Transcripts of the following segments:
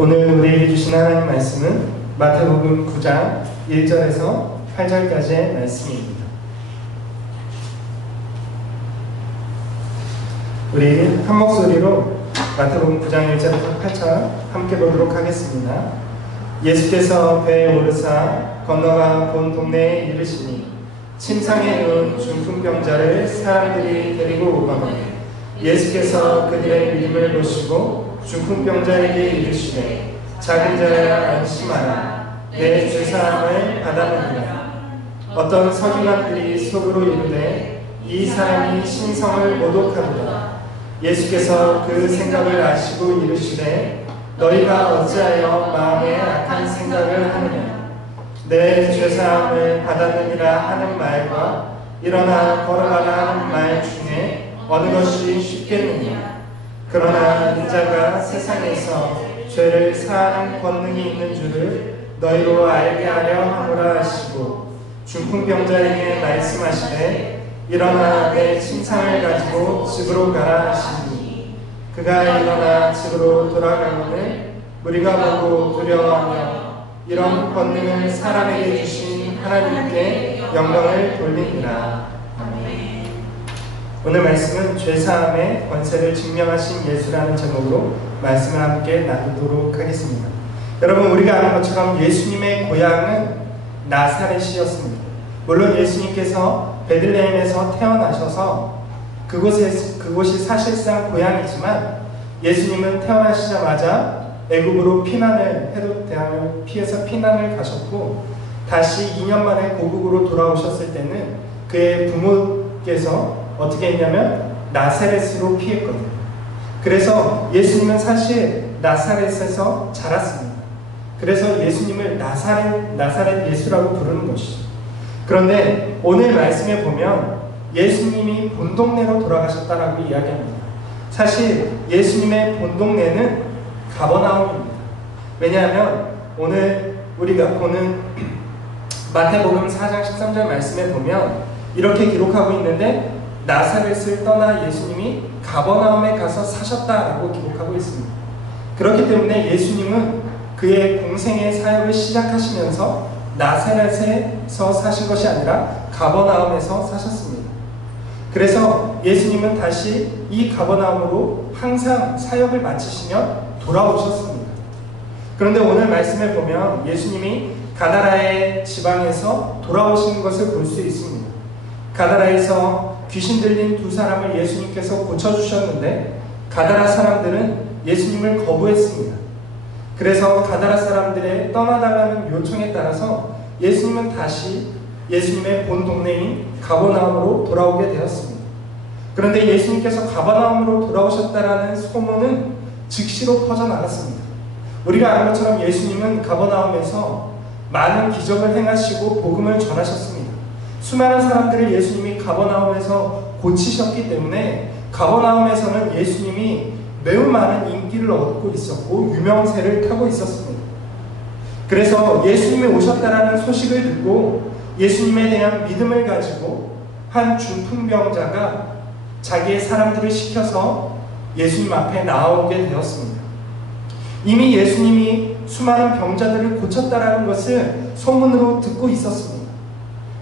오늘 우리에게 주신 하나님 말씀은 마태복음 9장 1절에서 8절까지의 말씀입니다. 우리 한 목소리로 마태복음 9장 1절에서 8절 함께 보도록 하겠습니다. 예수께서 배에 오르사 건너가 본 동네에 이르시니 침상에 누운 중풍병자를 사람들이 데리고 오거늘 예수께서 그들의 믿음을 보시고 중풍병자에게 이르시되 작은 자야 안심하라 내 주사함을 받아보리라. 어떤 서기관들이 속으로 이르되 이 사람이 신성을 모독하도다. 예수께서 그 생각을 아시고 이르시되 너희가 어찌하여 마음에 악한 생각을 하느냐. 내 죄사함을 받았느니라 하는 말과 일어나 걸어가라 하는 말 중에 어느 것이 쉽겠느냐. 그러나 인자가 세상에서 죄를 사하는 권능이 있는 줄을 너희로 알게 하려 함이라 하시고 중풍병자에게 말씀하시되 일어나 내 침상을 가지고 집으로 가라 하시니 그가 일어나 집으로 돌아가거늘 무리가 보고 두려워하며 이런 권능을 사람에게 주신 하나님께 영광을 돌리니라. 오늘 말씀은 죄사함의 권세를 증명하신 예수라는 제목으로 말씀을 함께 나누도록 하겠습니다. 여러분, 우리가 아는 것처럼 예수님의 고향은 나사렛이었습니다. 물론 예수님께서 베들레헴에서 태어나셔서 그곳이 사실상 고향이지만 예수님은 태어나시자마자 애굽으로 피난을 헤롯 피해서 피난을 가셨고 다시 2년 만에 고국으로 돌아오셨을 때는 그의 부모께서 어떻게 했냐면 나사렛으로 피했거든요. 그래서 예수님은 사실 나사렛에서 자랐습니다. 그래서 예수님을 나사렛 예수라고 부르는 것이죠. 그런데 오늘 말씀에 보면 예수님이 본 동네로 돌아가셨다라고 이야기합니다. 사실 예수님의 본 동네는 가버나움입니다. 왜냐하면 오늘 우리가 보는 마태복음 4장 13절 말씀에 보면 이렇게 기록하고 있는데 나사렛을 떠나 예수님이 가버나움에 가서 사셨다라고 기록하고 있습니다. 그렇기 때문에 예수님은 그의 공생의 사역을 시작하시면서 나사렛에서 사신 것이 아니라 가버나움에서 사셨습니다. 그래서 예수님은 다시 이 가버나움으로 항상 사역을 마치시며 돌아오셨습니다. 그런데 오늘 말씀에 보면 예수님이 가다라의 지방에서 돌아오시는 것을 볼 수 있습니다. 가다라에서 귀신 들린 두 사람을 예수님께서 고쳐주셨는데 가다라 사람들은 예수님을 거부했습니다. 그래서 가다라 사람들의 떠나달라는 요청에 따라서 예수님은 다시 예수님의 본 동네인 가버나움으로 돌아오게 되었습니다. 그런데 예수님께서 가버나움으로 돌아오셨다라는 소문은 즉시로 퍼져나갔습니다. 우리가 아는 것처럼 예수님은 가버나움에서 많은 기적을 행하시고 복음을 전하셨습니다. 수많은 사람들을 예수님이 가버나움에서 고치셨기 때문에 가버나움에서는 예수님이 매우 많은 인기를 얻고 있었고 유명세를 타고 있었습니다. 그래서 예수님이 오셨다라는 소식을 듣고 예수님에 대한 믿음을 가지고 한 중풍병자가 자기의 사람들을 시켜서 예수님 앞에 나오게 되었습니다. 이미 예수님이 수많은 병자들을 고쳤다라는 것을 소문으로 듣고 있었습니다.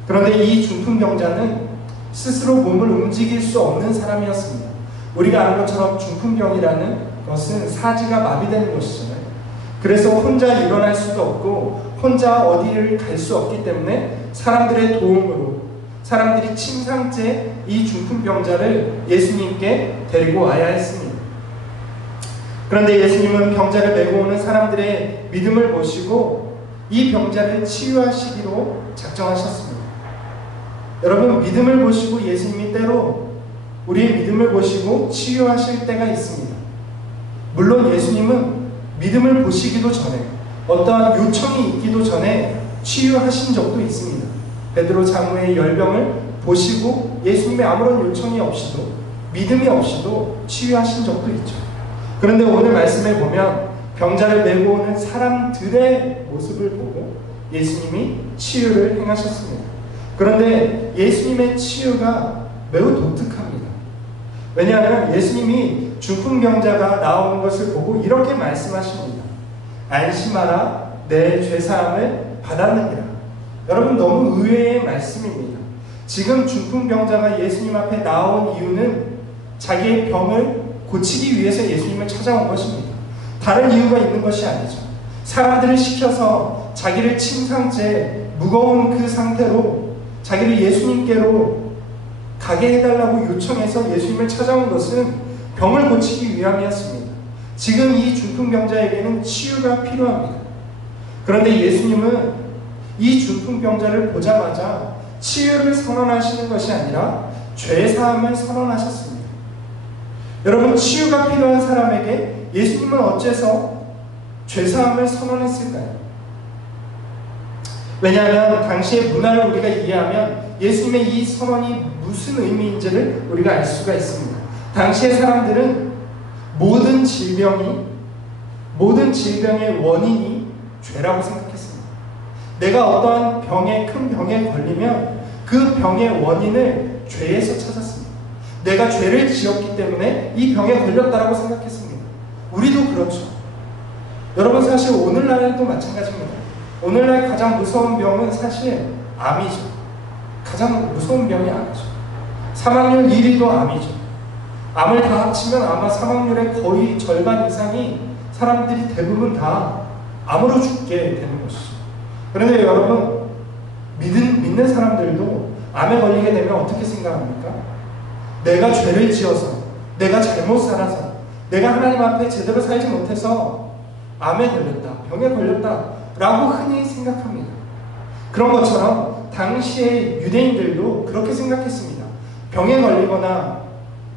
그런데 이 중풍병자는 스스로 몸을 움직일 수 없는 사람이었습니다. 우리가 아는 것처럼 중풍병이라는 것은 사지가 마비되는 것이잖아요. 그래서 혼자 일어날 수도 없고 혼자 어디를 갈 수 없기 때문에 사람들의 도움으로 사람들이 침상째 이 중풍병자를 예수님께 데리고 와야 했습니다. 그런데 예수님은 병자를 메고 오는 사람들의 믿음을 보시고 이 병자를 치유하시기로 작정하셨습니다. 여러분, 믿음을 보시고 예수님이 때로 우리의 믿음을 보시고 치유하실 때가 있습니다. 물론 예수님은 믿음을 보시기도 전에 어떠한 요청이 있기도 전에 치유하신 적도 있습니다. 베드로 장로의 열병을 보시고 예수님의 아무런 요청이 없이도 믿음이 없이도 치유하신 적도 있죠. 그런데 오늘 말씀에 보면 병자를 메고 오는 사람들의 모습을 보고 예수님이 치유를 행하셨습니다. 그런데 예수님의 치유가 매우 독특합니다. 왜냐하면 예수님이 중풍병자가 나오는 것을 보고 이렇게 말씀하십니다. 안심하라 내 죄사함을 받았느니라. 여러분, 너무 의외의 말씀입니다. 지금 중풍병자가 예수님 앞에 나온 이유는 자기의 병을 고치기 위해서 예수님을 찾아온 것입니다. 다른 이유가 있는 것이 아니죠. 사람들을 시켜서 자기를 침상째 무거운 그 상태로 자기를 예수님께로 가게 해달라고 요청해서 예수님을 찾아온 것은 병을 고치기 위함이었습니다. 지금 이 중풍병자에게는 치유가 필요합니다. 그런데 예수님은 이 중풍병자를 보자마자 치유를 선언하시는 것이 아니라 죄사함을 선언하셨습니다. 여러분, 치유가 필요한 사람에게 예수님은 어째서 죄사함을 선언했을까요? 왜냐하면 당시의 문화를 우리가 이해하면 예수님의 이 선언이 무슨 의미인지를 우리가 알 수가 있습니다. 당시의 사람들은 모든 질병의 원인이 죄라고 생각했습니다. 내가 어떠한 큰 병에 걸리면 그 병의 원인을 죄에서 찾았습니다. 내가 죄를 지었기 때문에 이 병에 걸렸다라고 생각했습니다. 우리도 그렇죠. 여러분, 사실 오늘날도 마찬가지입니다. 오늘날 가장 무서운 병은 사실 암이죠. 가장 무서운 병이 암이죠. 사망률 1위도 암이죠. 암을 다 합치면 아마 사망률의 거의 절반 이상이 사람들이 대부분 다 암으로 죽게 되는 것이죠. 그런데 여러분, 믿는 사람들도 암에 걸리게 되면 어떻게 생각합니까? 내가 죄를 지어서, 내가 잘못 살아서, 내가 하나님 앞에 제대로 살지 못해서 암에 걸렸다, 병에 걸렸다 라고 흔히 생각합니다. 그런 것처럼 당시의 유대인들도 그렇게 생각했습니다. 병에 걸리거나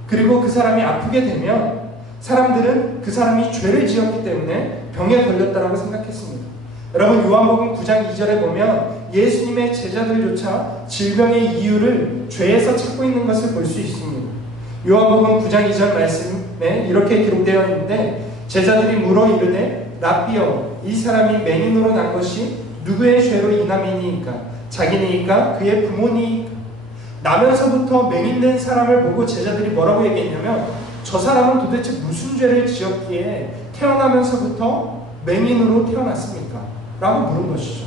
그리고 그 사람이 아프게 되면 사람들은 그 사람이 죄를 지었기 때문에 병에 걸렸다라고 생각했습니다. 여러분, 요한복음 9장 2절에 보면 예수님의 제자들조차 질병의 이유를 죄에서 찾고 있는 것을 볼 수 있습니다. 요한복음 9장 2절 말씀에 이렇게 기록되어 있는데, 제자들이 물어 이르되 라삐여, 이 사람이 맹인으로 난 것이 누구의 죄로 인함이니까? 자기니까? 그의 부모니까? 나면서부터 맹인된 사람을 보고 제자들이 뭐라고 얘기했냐면, 저 사람은 도대체 무슨 죄를 지었기에 태어나면서부터 맹인으로 태어났습니까? 라고 물은 것이죠.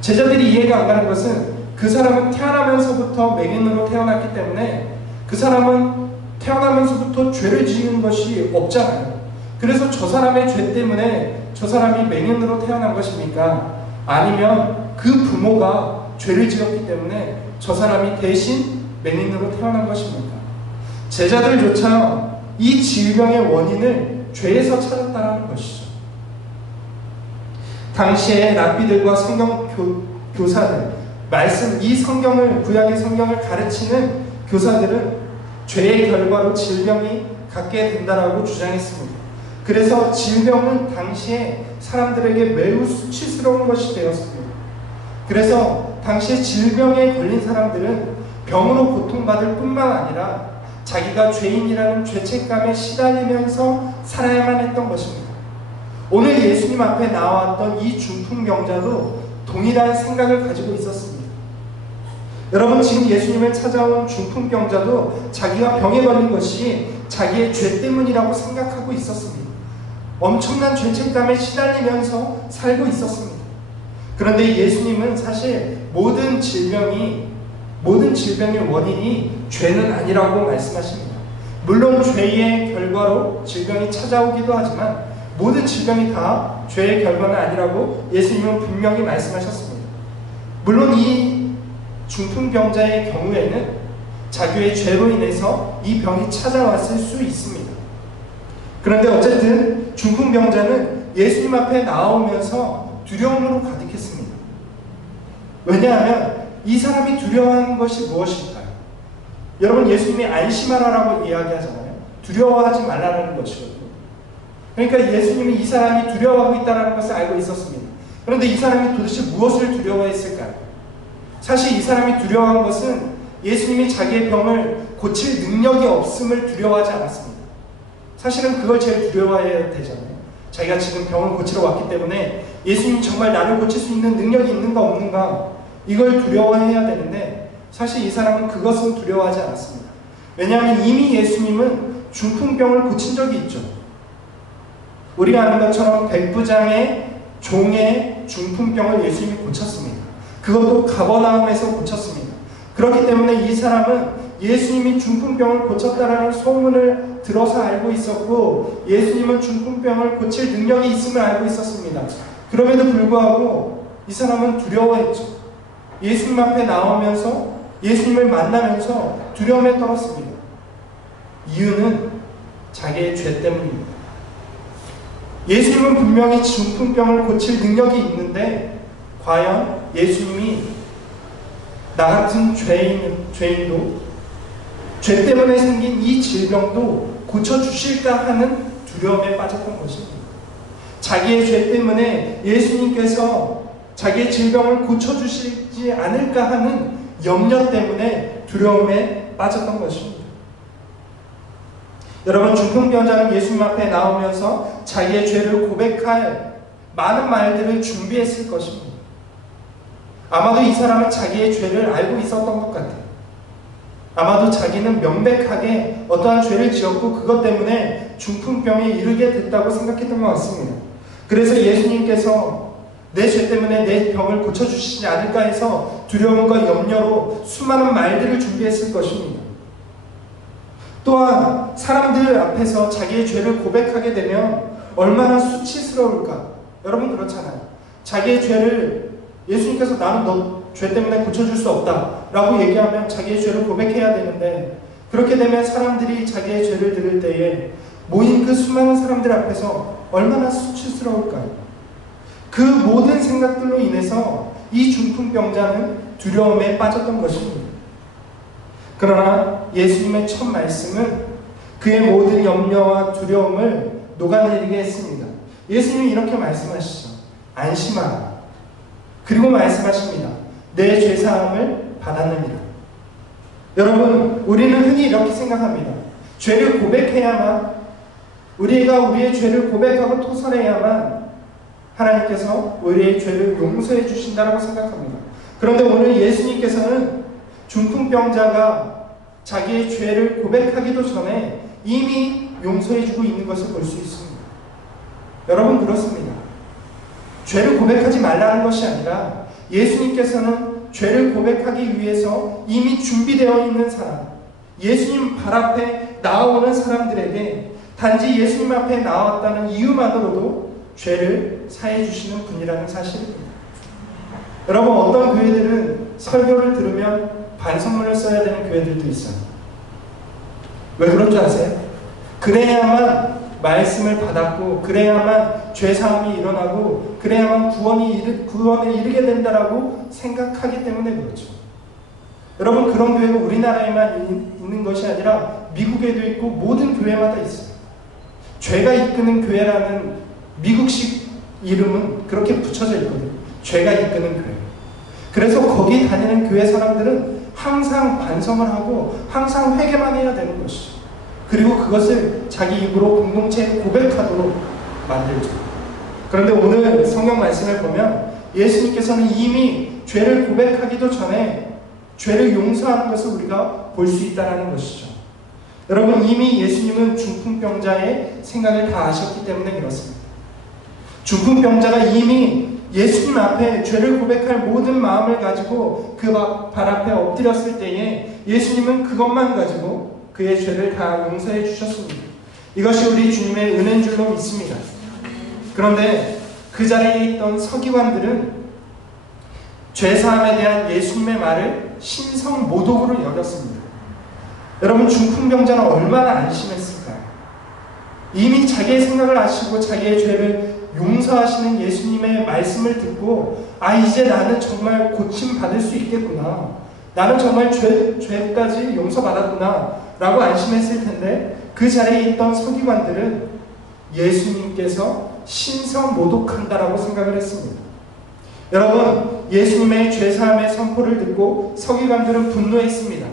제자들이 이해가 안 가는 것은 그 사람은 태어나면서부터 맹인으로 태어났기 때문에 그 사람은 태어나면서부터 죄를 지은 것이 없잖아요. 그래서 저 사람의 죄 때문에 저 사람이 맹인으로 태어난 것입니까? 아니면 그 부모가 죄를 지었기 때문에 저 사람이 대신 맹인으로 태어난 것입니까? 제자들조차 이 질병의 원인을 죄에서 찾았다는 것이죠. 당시에 랍비들과 성경 교사들, 이 성경을, 구약의 성경을 가르치는 교사들은 죄의 결과로 질병이 갖게 된다라고 주장했습니다. 그래서 질병은 당시에 사람들에게 매우 수치스러운 것이 되었습니다. 그래서 당시에 질병에 걸린 사람들은 병으로 고통받을 뿐만 아니라 자기가 죄인이라는 죄책감에 시달리면서 살아야만 했던 것입니다. 오늘 예수님 앞에 나왔던 이 중풍병자도 동일한 생각을 가지고 있었습니다. 여러분, 지금 예수님을 찾아온 중풍병자도 자기가 병에 걸린 것이 자기의 죄 때문이라고 생각하고 있었습니다. 엄청난 죄책감에 시달리면서 살고 있었습니다. 그런데 예수님은 사실 모든 질병의 원인이 죄는 아니라고 말씀하십니다. 물론 죄의 결과로 질병이 찾아오기도 하지만 모든 질병이 다 죄의 결과는 아니라고 예수님은 분명히 말씀하셨습니다. 물론 이 중풍병자의 경우에는 자기의 죄로 인해서 이 병이 찾아왔을 수 있습니다. 그런데 어쨌든 중풍병자는 예수님 앞에 나오면서 두려움으로 가득했습니다. 왜냐하면 이 사람이 두려워하는 것이 무엇일까요? 여러분, 예수님이 안심하라라고 이야기하잖아요. 두려워하지 말라는 것이거든요. 그러니까 예수님이 이 사람이 두려워하고 있다는 것을 알고 있었습니다. 그런데 이 사람이 도대체 무엇을 두려워했을까요? 사실 이 사람이 두려워한 것은 예수님이 자기의 병을 고칠 능력이 없음을 두려워하지 않았습니다. 사실은 그걸 제일 두려워해야 되잖아요. 자기가 지금 병을 고치러 왔기 때문에 예수님이 정말 나를 고칠 수 있는 능력이 있는가 없는가, 이걸 두려워해야 되는데 사실 이 사람은 그것은 두려워하지 않았습니다. 왜냐하면 이미 예수님은 중풍병을 고친 적이 있죠. 우리가 아는 것처럼 백부장의 종의 중풍병을 예수님이 고쳤습니다. 그것도 가버나움에서 고쳤습니다. 그렇기 때문에 이 사람은 예수님이 중풍병을 고쳤다라는 소문을 들어서 알고 있었고, 예수님은 중풍병을 고칠 능력이 있음을 알고 있었습니다. 그럼에도 불구하고 이 사람은 두려워했죠. 예수님 앞에 나오면서 예수님을 만나면서 두려움에 떨었습니다. 이유는 자기의 죄 때문입니다. 예수님은 분명히 중풍병을 고칠 능력이 있는데 과연 예수님이 나 같은 죄인도 죄 때문에 생긴 이 질병도 고쳐주실까 하는 두려움에 빠졌던 것입니다. 자기의 죄 때문에 예수님께서 자기의 질병을 고쳐주시지 않을까 하는 염려 때문에 두려움에 빠졌던 것입니다. 여러분, 중풍병자는 예수님 앞에 나오면서 자기의 죄를 고백할 많은 말들을 준비했을 것입니다. 아마도 이 사람은 자기의 죄를 알고 있었던 것 같아요. 아마도 자기는 명백하게 어떠한 죄를 지었고 그것 때문에 중풍병에 이르게 됐다고 생각했던 것 같습니다. 그래서 예수님께서 내 죄 때문에 내 병을 고쳐주시지 않을까 해서 두려움과 염려로 수많은 말들을 준비했을 것입니다. 또한 사람들 앞에서 자기의 죄를 고백하게 되면 얼마나 수치스러울까. 여러분 그렇잖아요. 자기의 죄를 예수님께서 나는 너 죄 때문에 고쳐줄 수 없다 라고 얘기하면 자기의 죄를 고백해야 되는데, 그렇게 되면 사람들이 자기의 죄를 들을 때에 모인 그 수많은 사람들 앞에서 얼마나 수치스러울까요? 그 모든 생각들로 인해서 이 중풍병자는 두려움에 빠졌던 것입니다. 그러나 예수님의 첫 말씀은 그의 모든 염려와 두려움을 녹아내리게 했습니다. 예수님이 이렇게 말씀하시죠. 안심하라. 그리고 말씀하십니다. 내 죄사함을 받았느니라. 여러분, 우리는 흔히 이렇게 생각합니다. 죄를 고백해야만, 우리가 우리의 죄를 고백하고 토설해야만 하나님께서 우리의 죄를 용서해 주신다고 생각합니다. 그런데 오늘 예수님께서는 중풍병자가 자기의 죄를 고백하기도 전에 이미 용서해 주고 있는 것을 볼 수 있습니다. 여러분 그렇습니다. 죄를 고백하지 말라는 것이 아니라 예수님께서는 죄를 고백하기 위해서 이미 준비되어 있는 사람, 예수님 발 앞에 나오는 사람들에게 단지 예수님 앞에 나왔다는 이유만으로도 죄를 사해 주시는 분이라는 사실입니다. 여러분, 어떤 교회들은 설교를 들으면 반성문을 써야 되는 교회들도 있어요. 왜 그런 줄 아세요? 그래야만 말씀을 받았고, 그래야만 죄사함이 일어나고, 그래야만 구원에 이르게 된다라고 생각하기 때문에 그렇죠. 여러분, 그런 교회가 우리나라에만 있는 것이 아니라 미국에도 있고 모든 교회마다 있어요. 죄가 이끄는 교회라는 미국식 이름은 그렇게 붙여져 있거든요. 죄가 이끄는 교회. 그래서 거기 다니는 교회 사람들은 항상 반성을 하고 항상 회개만 해야 되는 것이죠. 그리고 그것을 자기 입으로 공동체에 고백하도록 만들죠. 그런데 오늘 성경 말씀을 보면 예수님께서는 이미 죄를 고백하기도 전에 죄를 용서하는 것을 우리가 볼 수 있다는 것이죠. 여러분, 이미 예수님은 중풍병자의 생각을 다 아셨기 때문에 그렇습니다. 중풍병자가 이미 예수님 앞에 죄를 고백할 모든 마음을 가지고 그 발 앞에 엎드렸을 때에 예수님은 그것만 가지고 그의 죄를 다 용서해 주셨습니다. 이것이 우리 주님의 은혜인 줄로 믿습니다. 그런데 그 자리에 있던 서기관들은 죄사함에 대한 예수님의 말을 신성모독으로 여겼습니다. 여러분, 중풍병자는 얼마나 안심했을까요? 이미 자기의 생각을 아시고 자기의 죄를 용서하시는 예수님의 말씀을 듣고, 아, 이제 나는 정말 고침받을 수 있겠구나, 나는 정말 죄까지 용서받았구나 라고 안심했을 텐데, 그 자리에 있던 서기관들은 예수님께서 신성모독한다라고 생각을 했습니다. 여러분, 예수님의 죄사함의 선포를 듣고 서기관들은 분노했습니다.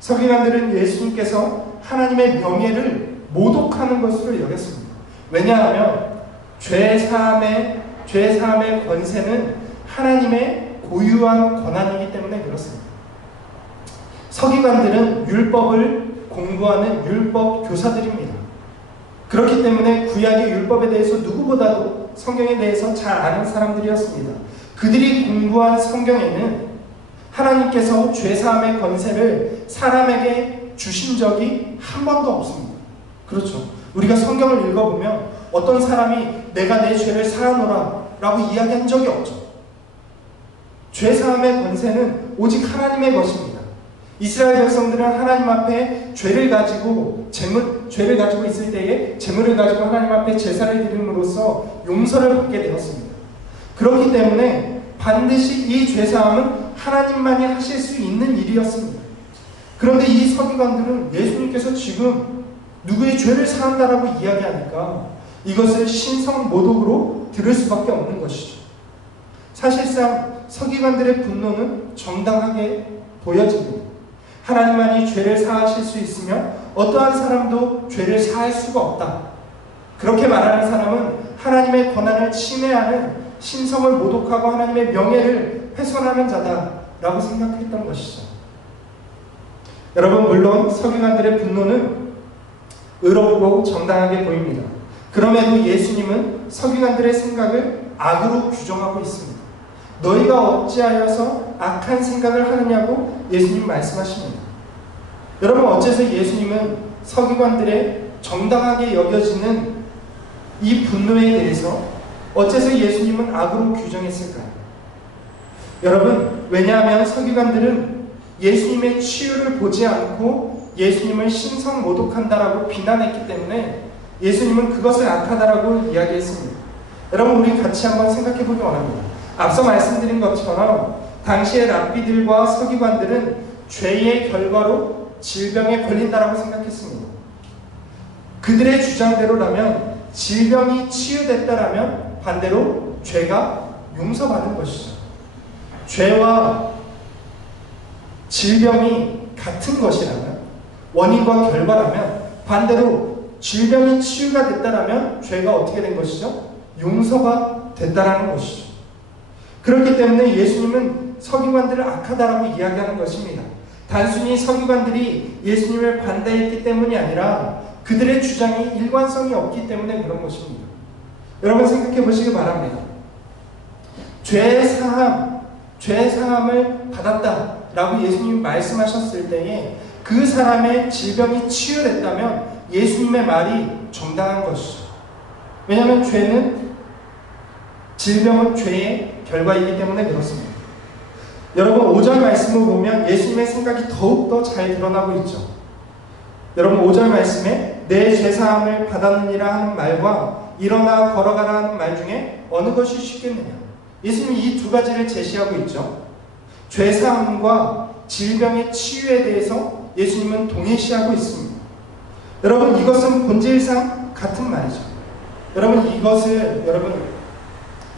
서기관들은 예수님께서 하나님의 명예를 모독하는 것으로 여겼습니다. 왜냐하면 죄사함의 권세는 하나님의 고유한 권한이기 때문에 그렇습니다. 서기관들은 율법을 공부하는 율법 교사들입니다. 그렇기 때문에 구약의 율법에 대해서 누구보다도 성경에 대해서 잘 아는 사람들이었습니다. 그들이 공부한 성경에는 하나님께서 죄사함의 권세를 사람에게 주신 적이 한 번도 없습니다. 그렇죠. 우리가 성경을 읽어보면 어떤 사람이 내가 내 죄를 사하노라 라고 이야기한 적이 없죠. 죄사함의 권세는 오직 하나님의 것입니다. 이스라엘 백성들은 하나님 앞에 죄를 가지고 있을 때에 재물을 가지고 하나님 앞에 제사를 드림으로써 용서를 받게 되었습니다. 그렇기 때문에 반드시 이 죄사함은 하나님만이 하실 수 있는 일이었습니다. 그런데 이 서기관들은 예수님께서 지금 누구의 죄를 사한다라고 이야기하니까 이것을 신성모독으로 들을 수밖에 없는 것이죠. 사실상 서기관들의 분노는 정당하게 보여집니다. 하나님만이 죄를 사하실 수 있으며 어떠한 사람도 죄를 사할 수가 없다. 그렇게 말하는 사람은 하나님의 권한을 침해하는, 신성을 모독하고 하나님의 명예를 훼손하는 자다라고 생각했던 것이죠. 여러분, 물론 서기관들의 분노는 의롭고 정당하게 보입니다. 그럼에도 예수님은 서기관들의 생각을 악으로 규정하고 있습니다. 너희가 어찌하여서 악한 생각을 하느냐고 예수님 말씀하십니다. 여러분, 어째서 예수님은 서기관들의 정당하게 여겨지는 이 분노에 대해서 어째서 예수님은 악으로 규정했을까요? 여러분, 왜냐하면 서기관들은 예수님의 치유를 보지 않고 예수님을 신성모독한다라고 비난했기 때문에 예수님은 그것을 악하다라고 이야기했습니다. 여러분, 우리 같이 한번 생각해 보기 원합니다. 앞서 말씀드린 것처럼 당시의 랍비들과 서기관들은 죄의 결과로 질병에 걸린다라고 생각했습니다. 그들의 주장대로라면 질병이 치유됐다라면 반대로 죄가 용서받은 것이죠. 죄와 질병이 같은 것이라면, 원인과 결과라면 반대로 질병이 치유가 됐다라면 죄가 어떻게 된 것이죠? 용서가 됐다라는 것이죠. 그렇기 때문에 예수님은 서기관들을 악하다라고 이야기하는 것입니다. 단순히 서기관들이 예수님을 반대했기 때문이 아니라 그들의 주장이 일관성이 없기 때문에 그런 것입니다. 여러분, 생각해 보시기 바랍니다. 죄 사함을 받았다라고 예수님이 말씀하셨을 때에 그 사람의 질병이 치유됐다면 예수님의 말이 정당한 것이죠. 왜냐하면 질병은 죄의 결과이기 때문에 그렇습니다. 여러분, 5절 말씀을 보면 예수님의 생각이 더욱더 잘 드러나고 있죠. 여러분, 5절 말씀에 내 죄사함을 받았느니라 하는 말과 일어나 걸어가라 하는 말 중에 어느 것이 쉽겠느냐. 예수님이 이 두 가지를 제시하고 있죠. 죄사함과 질병의 치유에 대해서 예수님은 동일시하고 있습니다. 여러분, 이것은 본질상 같은 말이죠. 여러분,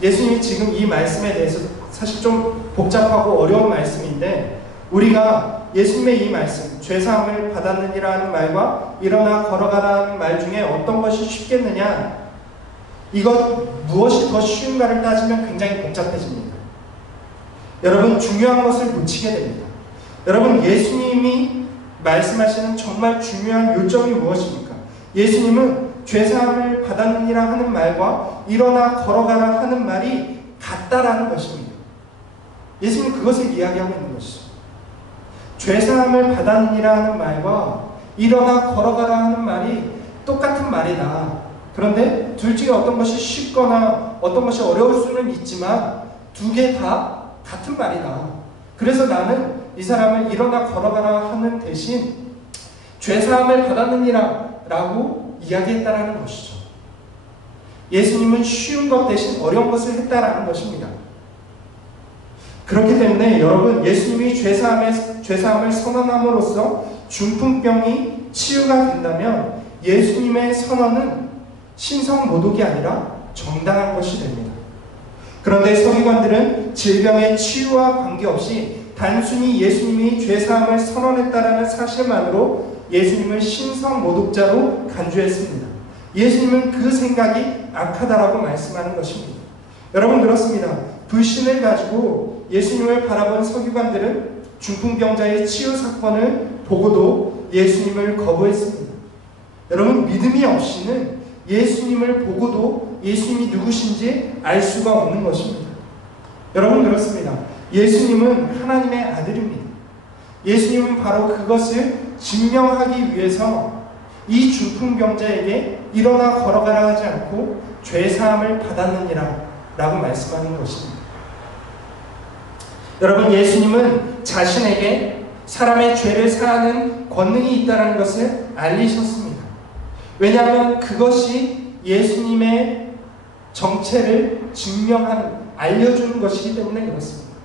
예수님이 지금 이 말씀에 대해서 사실 좀 복잡하고 어려운 말씀인데, 우리가 예수님의 이 말씀, 죄사함을 받았느니라 하는 말과 일어나 걸어가라 하는 말 중에 어떤 것이 쉽겠느냐, 무엇이 더 쉬운가를 따지면 굉장히 복잡해집니다. 여러분, 중요한 것을 놓치게 됩니다. 여러분, 예수님이 말씀하시는 정말 중요한 요점이 무엇입니까? 예수님은 죄사함을 받았느니라 하는 말과 일어나 걸어가라 하는 말이 같다라는 것입니다. 예수님은 그것을 이야기하고 있는 것이죠. 죄사함을 받았느니라 하는 말과 일어나 걸어가라 하는 말이 똑같은 말이다. 그런데 둘 중에 어떤 것이 쉽거나 어떤 것이 어려울 수는 있지만 두 개 다 같은 말이다. 그래서 나는 이 사람을 일어나 걸어가라 하는 대신 죄사함을 받았느니라 라고 이야기했다라는 것이죠. 예수님은 쉬운 것 대신 어려운 것을 했다라는 것입니다. 그렇기 때문에 여러분, 예수님이 죄사함을 선언함으로써 중풍병이 치유가 된다면 예수님의 선언은 신성모독이 아니라 정당한 것이 됩니다. 그런데 서기관들은 질병의 치유와 관계없이 단순히 예수님이 죄사함을 선언했다라는 사실만으로 예수님을 신성모독자로 간주했습니다. 예수님은 그 생각이 악하다라고 말씀하는 것입니다. 여러분, 그렇습니다. 불신을 가지고 예수님을 바라본 서기관들은 중풍병자의 치유 사건을 보고도 예수님을 거부했습니다. 여러분, 믿음이 없이는 예수님을 보고도 예수님이 누구신지 알 수가 없는 것입니다. 여러분, 그렇습니다. 예수님은 하나님의 아들입니다. 예수님은 바로 그것을 증명하기 위해서 이 중풍병자에게 일어나 걸어가라 하지 않고 죄사함을 받았느니라 라고 말씀하는 것입니다. 여러분, 예수님은 자신에게 사람의 죄를 사하는 권능이 있다는 것을 알리셨습니다. 왜냐하면 그것이 예수님의 정체를 알려주는 것이기 때문에 그렇습니다.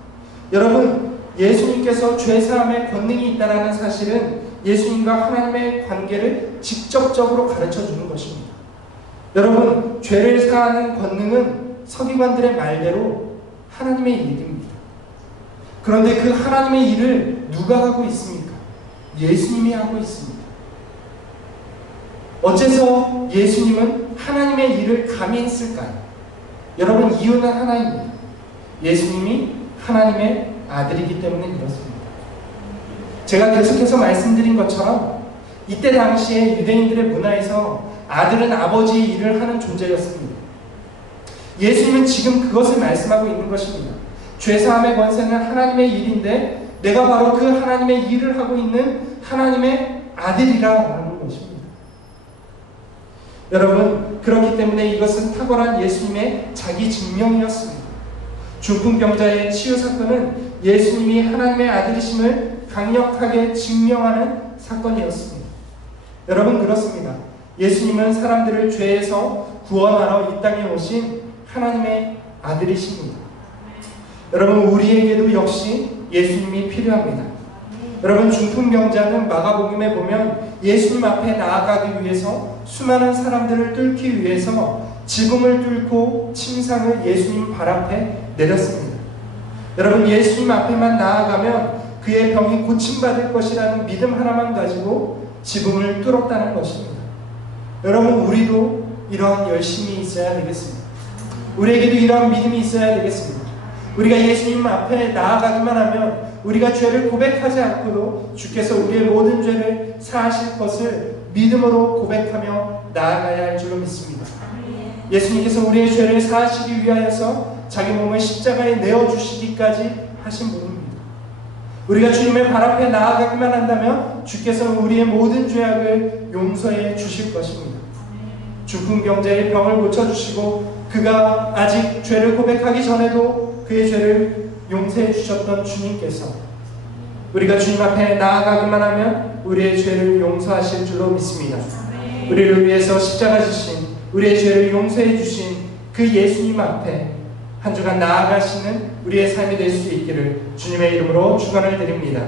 여러분, 예수님께서 죄사함의 권능이 있다는 사실은 예수님과 하나님의 관계를 직접적으로 가르쳐 주는 것입니다. 여러분, 죄를 사하는 권능은 서기관들의 말대로 하나님의 일입니다. 그런데 그 하나님의 일을 누가 하고 있습니까? 예수님이 하고 있습니다. 어째서 예수님은 하나님의 일을 감히 했을까요? 여러분, 이유는 하나입니다. 예수님이 하나님의 아들이기 때문에 그렇습니다. 제가 계속해서 말씀드린 것처럼 이때 당시에 유대인들의 문화에서 아들은 아버지의 일을 하는 존재였습니다. 예수님은 지금 그것을 말씀하고 있는 것입니다. 죄사함의 권세는 하나님의 일인데 내가 바로 그 하나님의 일을 하고 있는 하나님의 아들이라는 것입니다. 여러분, 그렇기 때문에 이것은 탁월한 예수님의 자기 증명이었습니다. 중풍병자의 치유 사건은 예수님이 하나님의 아들이심을 강력하게 증명하는 사건이었습니다. 여러분, 그렇습니다. 예수님은 사람들을 죄에서 구원하러 이 땅에 오신 하나님의 아들이십니다. 여러분, 우리에게도 역시 예수님이 필요합니다. 여러분, 중풍병자는 마가복음에 보면 예수님 앞에 나아가기 위해서 수많은 사람들을 뚫기 위해서 지붕을 뚫고 침상을 예수님 발 앞에 내렸습니다. 여러분, 예수님 앞에만 나아가면 그의 병이 고침받을 것이라는 믿음 하나만 가지고 지붕을 뚫었다는 것입니다. 여러분, 우리도 이러한 열심이 있어야 되겠습니다. 우리에게도 이러한 믿음이 있어야 되겠습니다. 우리가 예수님 앞에 나아가기만 하면 우리가 죄를 고백하지 않고도 주께서 우리의 모든 죄를 사하실 것을 믿음으로 고백하며 나아가야 할 줄로 믿습니다. 예수님께서 우리의 죄를 사하시기 위하여서 자기 몸을 십자가에 내어주시기까지 하신 분입니다. 우리가 주님의 발 앞에 나아가기만 한다면 주께서는 우리의 모든 죄악을 용서해 주실 것입니다. 중풍병자의 병을 고쳐주시고 그가 아직 죄를 고백하기 전에도 그의 죄를 용서해 주셨던 주님께서 우리가 주님 앞에 나아가기만 하면 우리의 죄를 용서하실 줄로 믿습니다. 우리를 위해서 십자가 지신, 우리의 죄를 용서해 주신 그 예수님 앞에 한 주간 나아가시는 우리의 삶이 될 수 있기를 주님의 이름으로 축원을 드립니다.